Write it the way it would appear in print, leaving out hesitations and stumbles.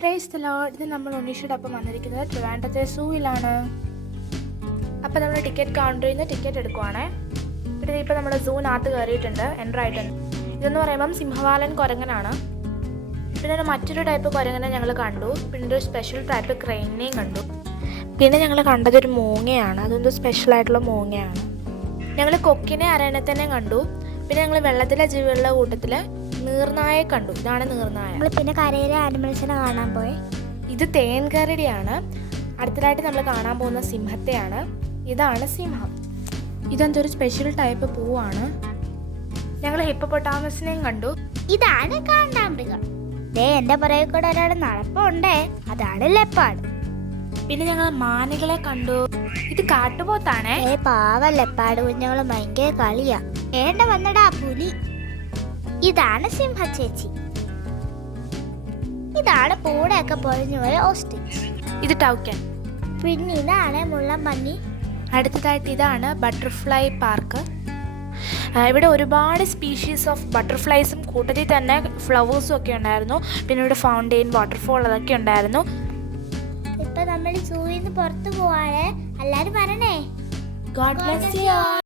Praise the Lord. ഇത് നമ്മൾ ഉണ്ണീഷോടൊപ്പം വന്നിരിക്കുന്നത് ട്രിവാൻഡ്രത്തെ സൂവിലാണ്. അപ്പോൾ നമ്മൾ ടിക്കറ്റ് കൗണ്ടറിൽ നിന്ന് ടിക്കറ്റ് എടുക്കുവാണേ. പിന്നെ ഇപ്പോൾ നമ്മൾ സൂവിനകത്ത് കയറിയിട്ടുണ്ട്, എൻ്റർ ആയിട്ടുണ്ട്. ഇതെന്ന് പറയുമ്പം സിംഹവാലൻ കുരങ്ങനാണ്. പിന്നെ മറ്റൊരു ടൈപ്പ് കുരങ്ങനെ ഞങ്ങൾ കണ്ടു. പിന്നെ ഒരു സ്പെഷ്യൽ ടൈപ്പ് ക്രെയിനെയും കണ്ടു. പിന്നെ ഞങ്ങൾ കണ്ടതൊരു മൂങ്ങയാണ്. അതൊന്നും സ്പെഷ്യലായിട്ടുള്ള മൂങ്ങയാണ്. ഞങ്ങൾ കൊക്കിനെ അരയണത്തിനെ കണ്ടു. പിന്നെ ഞങ്ങൾ വെള്ളത്തിലെ ജീവികളുടെ കൂട്ടത്തിൽ നീർനായെ കണ്ടു. ഇതാണ് നീർനായ. നമ്മൾ പിന്നെ കരയിലെ ആനിമൽസിനെ കാണാൻ പോയി. ഇത് തേൻകരടിയാണ്. അടുത്തതായിട്ട് നമ്മൾ കാണാൻ പോകുന്ന സിംഹത്തെയാണ്. ഇതാണ് സിംഹം. ഇതെന്തൊരു സ്പെഷ്യൽ ടൈപ്പ് പൂവാണ്. ഞങ്ങൾ ഹിപ്പോപ്പൊട്ടാമസിനെയും കണ്ടു. ഇതാണ് കാണ്ടാമൃഗം. എന്റെ പുറകെ കൂടെ ഒരാൾ നടപ്പുണ്ടേ, അതാണ് ലെപ്പാഡ്. പിന്നെ ഞങ്ങൾ മാനുകളെ കണ്ടു. ഇത് കാട്ടുപോത്താണേ. പാവ ലെപ്പാഡ് കുഞ്ഞുങ്ങൾ ഭയങ്കര കളിയാ. വന്നടാ പുലി. ഇതാണ് സിംഹ ചേച്ചി. ഇതാണ് പൂടയൊക്കെ പൊഴിഞ്ഞു പോയ ഓസ്ട്രിച്ച്. ഇത് ടൗക്കൻ. പിന്നെ ഇതാണ് മുള്ളൻപന്നി. അടുത്തതായിട്ട് ഇതാണ് ബട്ടർഫ്ലൈ പാർക്ക്. ഇവിടെ ഒരുപാട് സ്പീഷീസ് ഓഫ് ബട്ടർഫ്ലൈസും കൂട്ടത്തിൽ തന്നെ ഫ്ലവേഴ്സും ഒക്കെ ഉണ്ടായിരുന്നു. പിന്നെ ഇവിടെ ഫൗണ്ടെയിൻ, വാട്ടർഫോൾ അതൊക്കെ ഉണ്ടായിരുന്നു. ഇപ്പൊ നമ്മൾ സൂവിൽ നിന്ന് പുറത്തു പോവാണ്. എല്ലാരും വരണേ. God bless you.